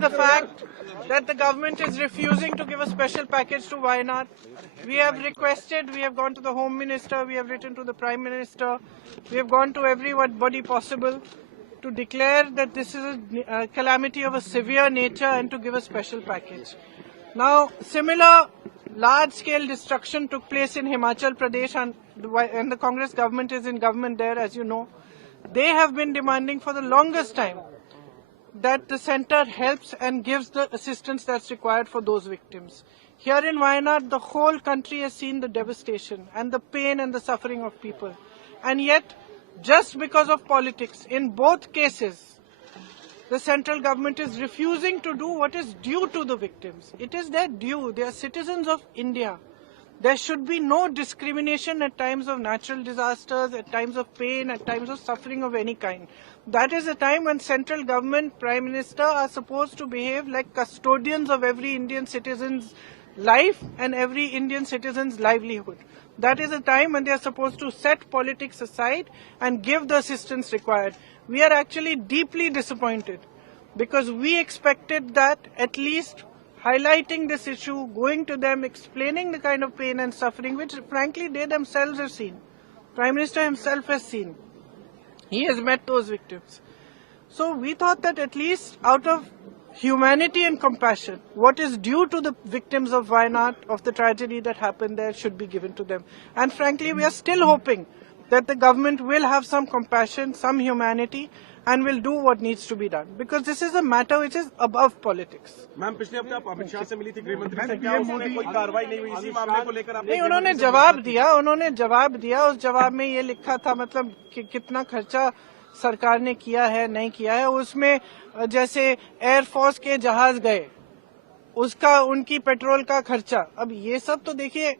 the fact that the government is refusing to give a special package to Wayanad. We have requested, we have gone to the Home Minister, we have written to the Prime Minister, we have gone to everybody possible to declare that this is a calamity of a severe nature and to give a special package. Now, similar large-scale destruction took place in Himachal Pradesh, and the Congress government is in government there, as you know. They have been demanding for the longest time that the center helps and gives the assistance that's required for those victims. Here in Wayanad, the whole country has seen the devastation and the pain and the suffering of people. And yet, just because of politics, in both cases, the central government is refusing to do what is due to the victims. It is their due. They are citizens of India. There should be no discrimination at times of natural disasters, at times of pain, at times of suffering of any kind. That is a time when central government, Prime Minister are supposed to behave like custodians of every Indian citizen's life and every Indian citizen's livelihood. That is a time when they are supposed to set politics aside and give the assistance required. We are actually deeply disappointed because we expected that at least highlighting this issue, going to them, explaining the kind of pain and suffering which frankly they themselves have seen. Prime Minister himself has seen. He has met those victims. So we thought that at least out of humanity and compassion, what is due to the victims of Wayanad, of the tragedy that happened there, should be given to them. And frankly, we are still hoping that the government will have some compassion, some humanity, and will do what needs to be done. Because this is a matter which is above politics. Ma'am पिछले हफ्ते आप अमित शाह से मिली थी, गृह मंत्री से, क्या उसमें कोई कार्रवाई नहीं हुई इसी मामले को लेकर? नहीं, उन्होंने जवाब दिया, उस जवाब में ये लिखा था मतलब कि कितना खर्चा सरकार ने किया है, नहीं किया है। उसमें जैसे एयरफोर्स के जहाज गए, उसका उनकी पेट्रोल का खर्चा, अब ये सब तो देखिए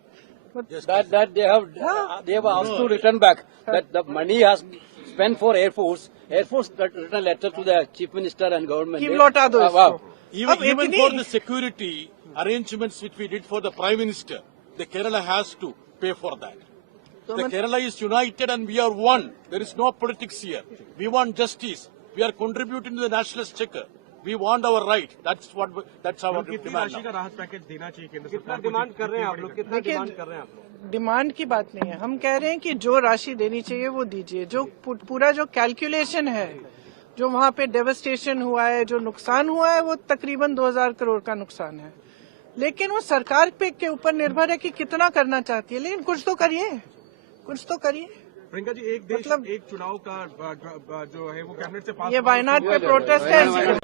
that they have asked to return back that the money has spent for Air Force written a letter to the Chief Minister and government. कि लौटा दो इसको। Even for the security arrangements which we did for the Prime Minister, the Kerala has to pay for that. The Kerala is united and we are one. There is no politics here. We want justice. We are contributing to the nationalist checker. We want our right. That's our demand. राशि का राहत package देना चाहिए केंद्र सरकार को? Demand कर रहे हैं आप लोग? कितना डिमांड कर रहे हैं आप लोग? डिमांड की बात नहीं है, हम कह रहे हैं कि जो राशि देनी चाहिए वो दीजिए। जो पूरा जो कैलकुलेशन है, जो वहाँ पे डेवस्टेशन हुआ है, जो नुकसान हुआ है, वो तकरीबन 2000 करोड़ का नुकसान है। लेकिन वो सरकार पे के ऊपर निर्भर है कि कितना करना चाहती है। लेकिन कुछ तो करिए, कुछ तो करिए। प्रियंका जी, एक देश मतलब एक चुनाव का जो है वो कैबिनेट से पास, ये वायनाड पे प्रोटेस्ट है।